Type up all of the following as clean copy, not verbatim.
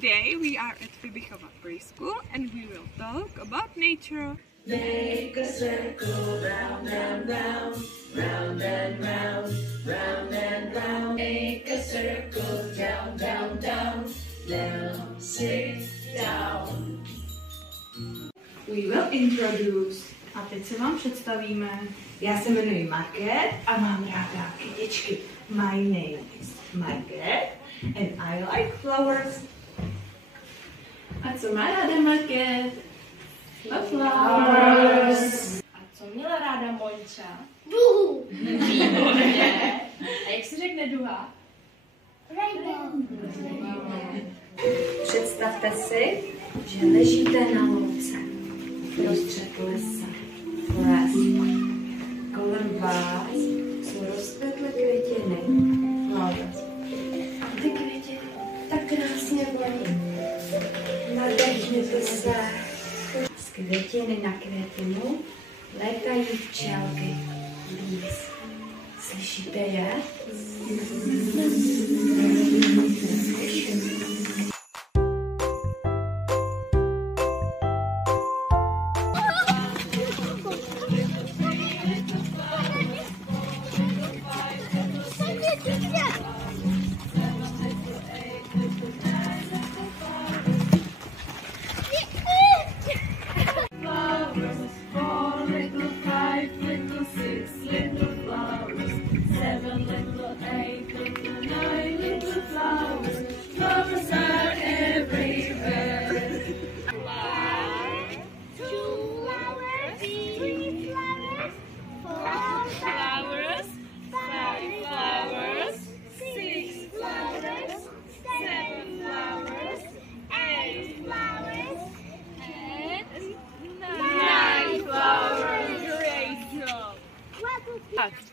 Today we are at Vybichova Preschool and we will talk about nature. Make a circle round and round, round and round, round and round. Make a circle down, down, down. Now sit down. We will introduce. A teď se vám představíme. Já se jmenuji Margaret a mám ráda kytičky. My name is Margaret and I like flowers. A co má ráda Margaret? Flowers. A co měla ráda Monča? Duhu. Výborně. A jak se řekne duha? Představte si, že ležíte na louce prostřed lesa. Les. Kolem vás jsou rozkvetlé květiny. Flowers. A ty květiny tak krásně voní. Nadechněte se. Z květiny na květinu létají včelky. Bees. Slyšíte je?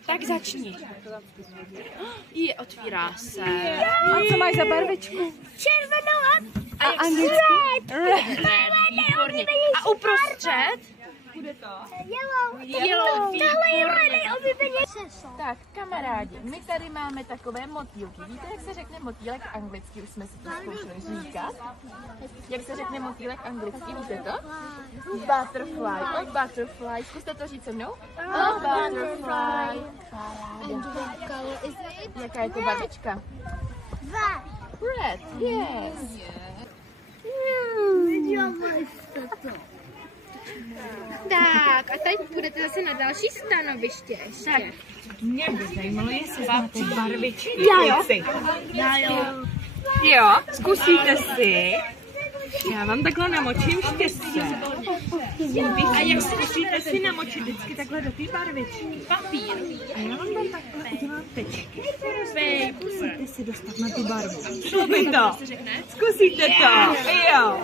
Tak začni. Otvírá se. A co máš za barvičku? Červenou A anglicky? Red. Výborně. A uprostřed? Bude to? Yellow. Výborně. Tak, kamarádi, my tady máme takové motýlky. Víte, jak se řekne motýlek anglicky? Už jsme si to zkoušeli říkat. Jak se řekne motýlek anglicky? Víte to? Butterfly. A butterfly. Zkuste to říct se mnou. A butterfly. Jaká je to barvička? Red. Yes. Tak a teď budete zase na další stanoviště ještě. Tak. Mě by zajímalo, jestli znáte barvičky. Jo, zkusíte si. Já vám takhle namočím štěstce. A jak si musíte si namočit vždycky takhle do té barvičky? Papír. A já vám tam takhle udělám tečky. Musíte si dostat na tu barvu. Šlo by to? Zkusíte to? Jo.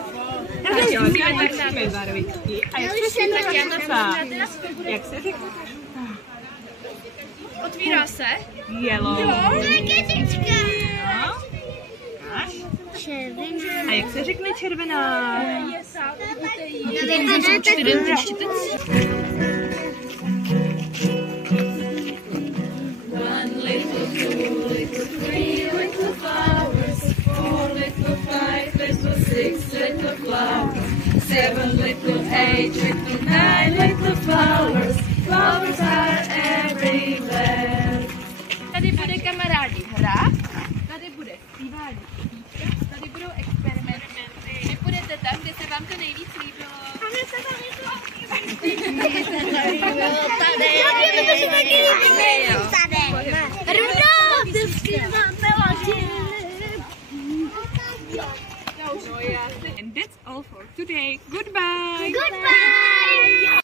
Tak jo, namočíme barvičky. A jak se řekne? Jak se řekne? Otvírá se. Yellow. To je kytička. A jak se řekne červená? One little, two little, three little flowers, 4 little, 5 little, 6 little flowers, 7 little, 8 little, 9 little flowers. Flowers are everywhere. Tady bude kamarádi hra, tady bude zpívání písnička, tady budou experimenty. Vy budete tam, kde se vám to nejvíc líbilo. A mně se to líbilo. And that's all for today. Goodbye. Goodbye.